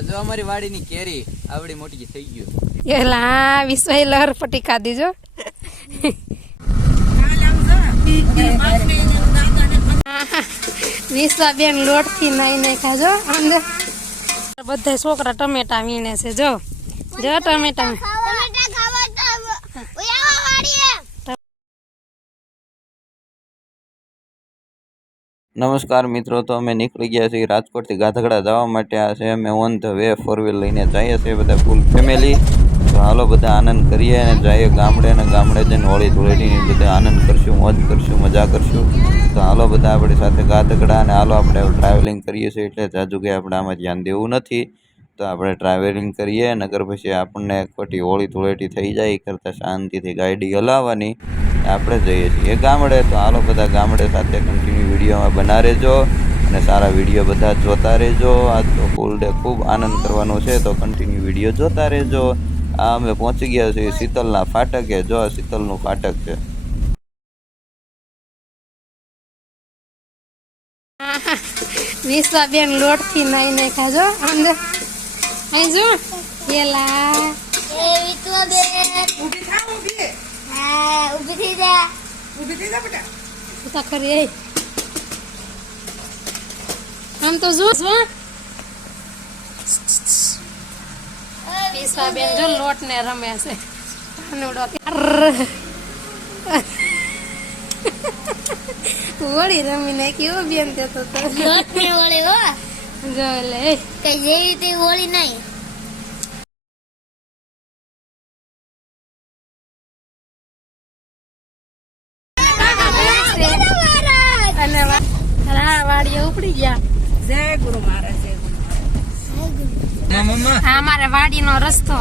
જો અમારી વાડીની કેરી આવડી મોટી થઈ ગયું એલા વિશ્વ લહર પટી ખાધી જો. વિશ્વાબેન લોટથી નાઈ નાઈ જો અંદર. બધા છોકરા ટમેટા વીણે છે જો. જો ટમેટા ખાવા તો ઉયાવા વાડીએ નમસ્કાર મિત્રો, તો અમે નીકળી ગયા છીએ રાજકોટથી ગાધગડા જવા માટે. આ છે અમે on the way four wheel લઈને જઈએ છીએ બધા ફૂલ ફેમિલી તો હાલો બધા આનંદ કરીએ અને જઈએ ગામડે અને ગામડે જઈને હોળી ધૂળેટીની બધા આનંદ કરશું, મોજ કરશું, મજા કરશું. તો હાલો બધા આપણી સાથે ગાધગડા અને હાલો આપણે ટ્રાવેલિંગ કરીએ છીએ એટલે જાજુ કે આપણે આમાં ધ્યાન દેવું નથી. તો આપણે ટ્રાવેલિંગ કરીએ નગર પછી આપણને ખોટી હોળી ધૂળેટી થઈ જાય કરતાં શાંતિથી ગાડી હલાવવાની. આપણે જઈએ છીએ. ગામડે તો હાલો બધા ગામડે સાથે કન્ટિન્યુ વિડીયોમાં બના રહેજો અને સારા વીડિયો બધા જોતા રહેજો. આ તો ફૂલ ડે ખૂબ આનંદ કરવાનો છે તો કન્ટિન્યુ વીડિયો જોતા રહેજો. આ અમે પહોંચી ગયા છીએ શીતલના ફાટકે. જો આ શીતલનું ફાટક છે. વિશ્વાબેન લોટથી નાઈ નાખ્યા જો અંદર અહીં જો. એલા એ વિતવા બે ઊભી થા ઊભી. હા ઊભી થઈ જા. ઊભી થઈ જા બેટા. તો ખરી આમ તો જો જો લોટ ને રમે છે. કાનુડો વળી રમી નાખી હો બેન તે તો તો. લોટ ને વળી હો. જો લે. કઈ જેવી તે વળી નહીં. ઉપડી ગયા. જય ગુરુ મહારાજ જય ગુરુ મમ્મા. આ અમારે વાડીનો રસ્તો.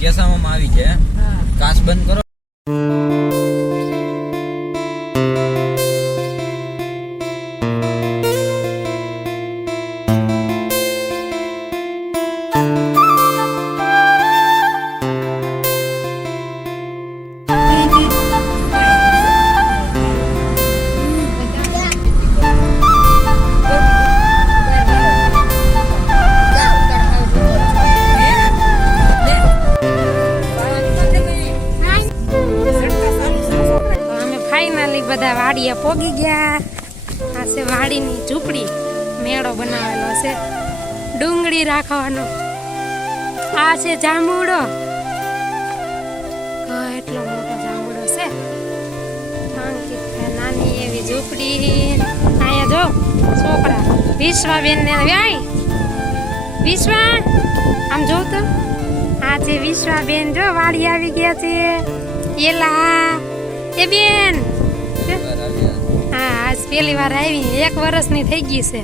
કેસામાં આવી છે કાચ બંધ કરો. વાડીએ પોગી ગયા. આ છે વાડીની ઝૂંપડી. મેળો બનાવેલો છે. ડુંગળી રાખવાનો. આ છે જાંબુડો. એટલો મોટો જાંબુડો છે. નાની એવી ઝૂંપડી. અહીંયા જો છોકરા વિશ્વાબેન ને વ્યાય વિશ્વા આમ જોવ તો? આ છે વિશ્વાબેન જો વાડી આવી ગયા છે. એલા! એ બેન! હા પહેલી વાર આવી, એક વર્ષની થઈ ગઈ છે.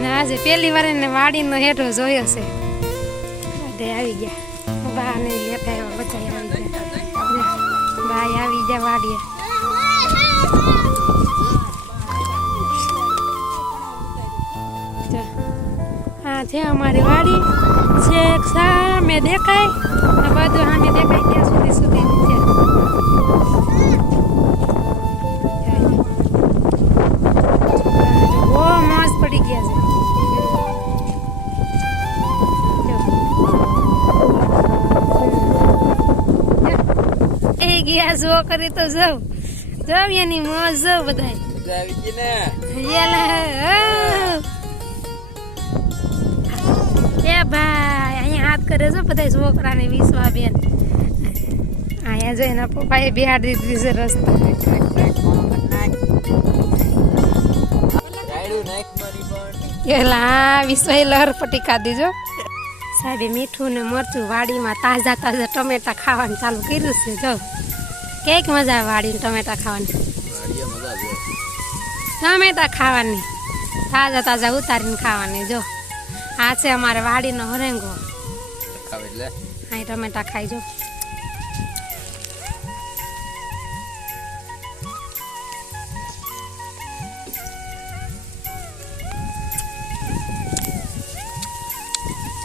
ને આજે પહેલી વાર એને વાડીનો હેઠો જોયો છે. બધે આવી ગયા. બા ને લેતા બધા આવી ભાઈ આવી ગયા વાડીએ. આ છે અમારી વાડી. છેક સામે દેખાય, આ બધું સામે દેખાય. ગયા કરી તો જાવ જાવ એની મોજ જાવ બધાય. આવી ગઈ ને એ ભાઈ અહીંયા હાથ કરે છે બધા છોકરાને વિશ્વા બેન. અહીંયા જો એના પપ્પાએ બિહાડી દીધી છે રસ્તો. એલા વિશ્વા લહર પટી ખાધી જો. સાહેબે મીઠું ને મરચું વાડીમાં તાજા તાજા ટમેટા ખાવાનું ચાલુ કર્યું છે જો કેક મજા વાડીને ટમેટા ખાવાની. ટમેટા ખાવાની. તાજા તાજા ઉતારીને ખાવાની, જો. આ છે અમારે વાડીનો હરેંગો. અહીં ટમેટા ખાઈ જો.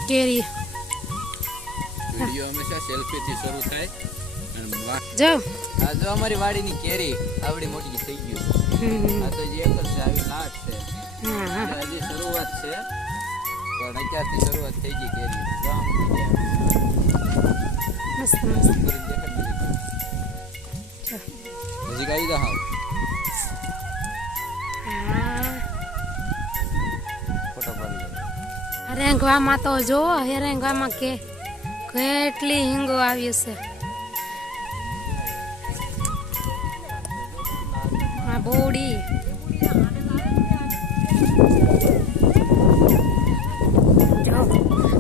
કેરી. વિડિયો હંમેશા સેલ્ફીથી શરૂ થાય. જો. આ જો અમારી વાડીની કેરી આવડી મોટી થઈ આ તો જ છે આવી લાટ છે. હા હજી શરૂઆત છે. પણ અત્યારથી શરૂઆત થઈ ગઈ કેરી. મસ્ત મસ્ત. હજી કાંઈ દા હા. હેરેંગવામાં તો જોવો હેરેંગવામાં કે કેટલી હિંગો આવી છે બોડી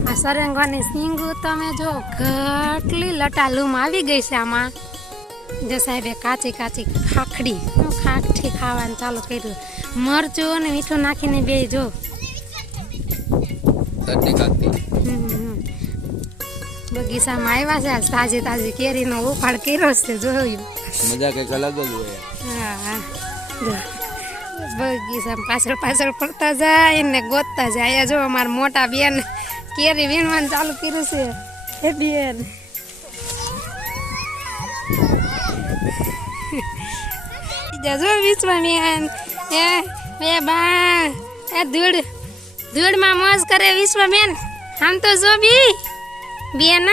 આ સરંગવાની સિંગુ તમે જો કેટલી લટાલુમ આવી ગઈ છે આમાં. જો સાહેબે કાચી કાચી ખાખડી હું ખાખડી ખાવાનું ચાલુ કર્યું. મરચું અને મીઠું નાખીને બે જો. બગીચામાં આવ્યા છે તાજી તાજી કેરીનો ઉફાળ કર્યો છે જોયું. મજા કંઈક અલગ જ હોય. હા હા. બગીચામાં પાછળ પાછળ ફરતા જાય ને ગોતતા જાય. જો અમારા મોટા બેન કેરી વીણવાનું ચાલુ કર્યું છે. એ બેન. જો વિશ્વા બેન એ બા એ ધૂળ, ધૂળમાં મોજ કરે વિશ્વા બેન આમ તો જો બી, બેન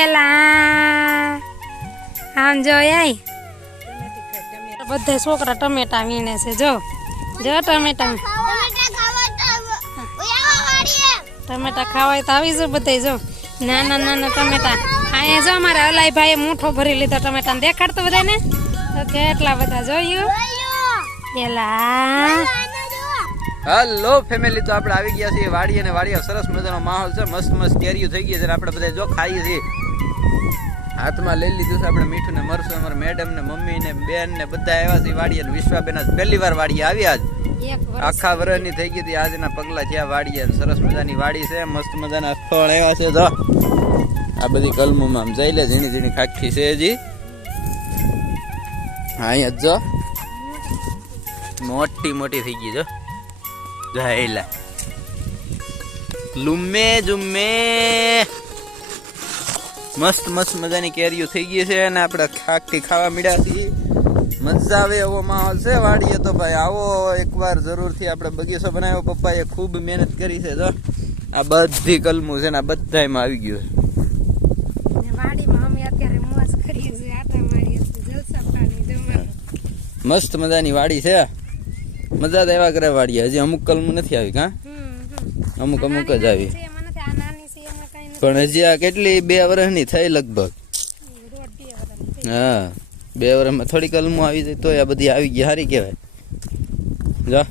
એલા આમ જો આય બધા છોકરા ટમેટા વીણે છે જો. જો ટમેટા. ટમેટા ટમેટા ખાવા તો ખાવાય તો આવી જો બધા જો. નાના નાના ટમેટા. અહીંયા જો અમારા અલાઈ ભાઈએ મૂઠો ભરી લીધો ટમેટા દેખાડતો બધાને તો કેટલા બધા જોયું? પેલા. હલો ફેમિલી તો આપણે આવી ગયા છીએ વાડી અને વાડી સરસ મજાનો માહોલ છે. મસ્ત મસ્ત કેરીઓ થઈ ગઈ છે. આપણે બધા જો ખાઈએ છીએ. હાથમાં લઈ લીધું છે. આપણે મીઠું ને મરસું અમારા મેડમ ને મમ્મી ને બેન ને બધા આવ્યા છે. વાડીએ વિશ્વાબેન આજ પહેલી વાર વાડીએ આવ્યા જ. આખા વર્ષની થઈ ગઈ હતી. આજના પગલા થયા વાડીએ. સરસ મજાની વાડી છે. મસ્ત મજાના ફળ આવ્યા છે તો આ બધી કલમોમાં આમ જઈ લે. ઝીણી ઝીણી ખાખી છે હજી. હા અહીંયા જ મોટી મોટી થઈ ગઈ જો. જાયલા લુમ્મે જુમ્મે. મસ્ત મસ્ત મજાની કેરીઓ થઈ ગઈ છે અને આપણે ખાખી ખાવા મળ્યા છીએ. મજા આવે એવો માહોલ છે વાડીએ તો ભાઈ. આવો એકવાર જરૂરથી આપણે બગીચો બનાવ્યો. પપ્પાએ ખૂબ મહેનત કરી છે તો આ બધી કલમું છે ને આ બધામાં આવી ગયું છે. મસ્ત મજાની વાડી છે. મજા તો એવા કરે વાડી હજી અમુક કલમું નથી આવી કા. અમુક અમુક જ આવી છે એમાં નથી આ નાની છે એમાં કાંઈ નથી પણ હજી આ કેટલી બે વર્ષની થઈ લગભગ. હા, બે વર્ષમાં થોડી કલમો આવી જાય તો આ બધી આવી ગઈ, સારી કહેવાય. જા.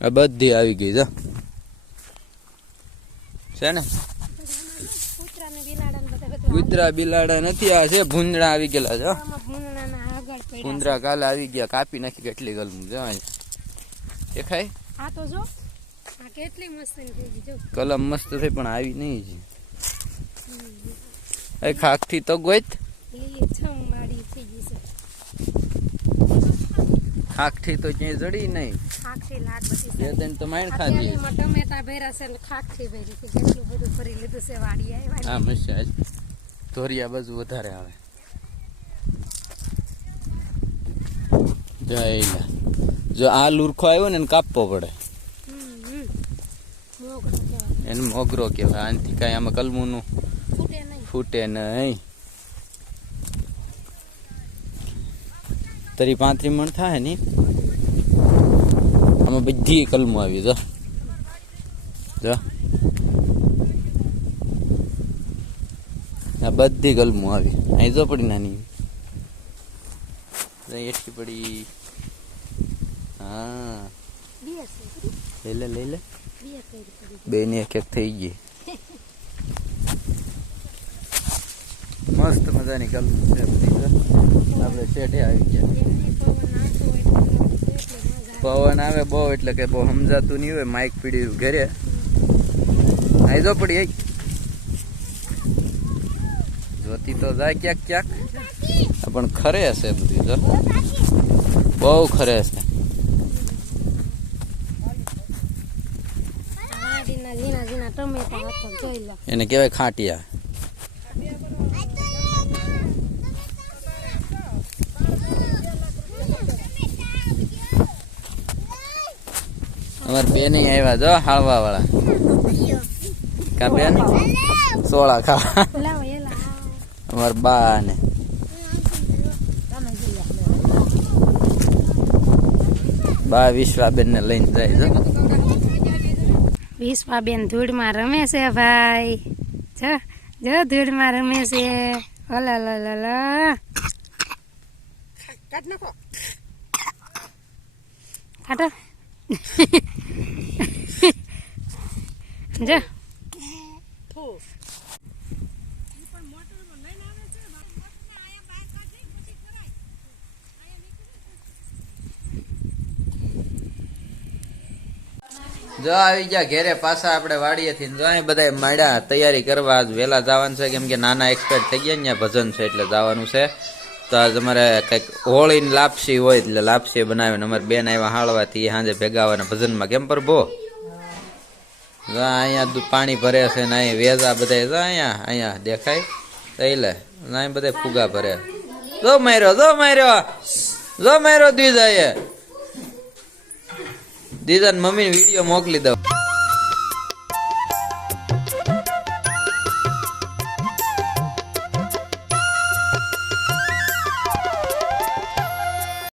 આ બધી આવી ગઈ, જા. છે ને? કૂતરા બિલાડા નથી, આ છે, ભૂંદડા આવી ગયેલા છે ભૂંદડા કાલે આવી ગયા, કાપી નાખી કેટલી કલમું જો. દેખાય? આ તો જો. કેટલી મસ્ત થઈ કલમ મસ્ત થઈ પણ આવી નહીં છે એ ખાખથી તો ગોઈત ખાકથી થઈ ગઈ ખાખથી તો ક્યાંય જડી નહીં. આખી લાટ બધી બે ત્રણ તો માણ ખાધી. ટમેટા ભર્યા છે ને ભરી છે. કેટલું બધું ભરી લીધું છે વાડી આવ્યા હા મસ્ત ધોરિયા બાજુ વધારે આવે. જયલા જો આ લુરખો આવ્યો ને કાપવો પડે હમ હમ મોગરો કહેવાય. એને મોગરો કહેવાય. આનાથી કાંઈ આમાં કલમુનું ફૂટે નહીં. તરી પાંત્રી મણ થાય ને? આમાં બધી કલમો આવી જો. જો. આ બધી કલમો આવી. અહીં જો પડી નાની. એટલી પડી. હા. લઈ લે લઈ લે. બે ની એક એક થઈ ગઈ. મસ્ત મજાની કલમ છે આપણે શેઠે આવી ગયા. પવન આવે. બહુ એટલે કે બહુ સમજાતું નહીં હોય માઇક પીડી ઘરે. આઈ જો પડી જોતી તો જાય ક્યાંક ક્યાંક. પણ ખરે હશે બધી, જો. બહુ ખરે છે વાડીના ઝીણા ઝીણા એને કહેવાય ખાટિયા. અમાર બેન આવ્યા જો હાળવા વાળા કા બેન? સોળા ખાવા. અમારે બા ને. બા વિશ્વાબેન ને લઈને જાય વિશ્વાબેન ધૂળમાં રમે છે ભાઈ. જો જો ધૂળમાં રમે છે. ઓલા લા લા લા કાઢ નાખો. કાઢો. જો જો આવી ગયા ઘેરે પાછા આપણે વાડીએથી જો અહીં બધા માંડ્યા, તૈયારી કરવા આજ વહેલા જવાનું છે. કેમ કે નાના એક્સપર્ટ થઈ ગયા ત્યાં ભજન છે એટલે જવાનું છે. તો આજ અમારે કંઈક હોળીની લાપસી હોય એટલે લાપસી બનાવીને અમારે બેન આવ્યા હાળવાથી સાંજે ભેગા આવવાના ભજનમાં. કેમ પર ભો જો અહીંયા પાણી ભરે છે ને અહીં વેજા બધા અહીંયા અહીંયા દેખાય? તઈ લે. ને અહીં બધા ફુગા ભરે. જો માર્યો જો માર્યો. જો માર્યો દીધાએ દીદાને મમ્મી વીડિયો મોકલી દઉં.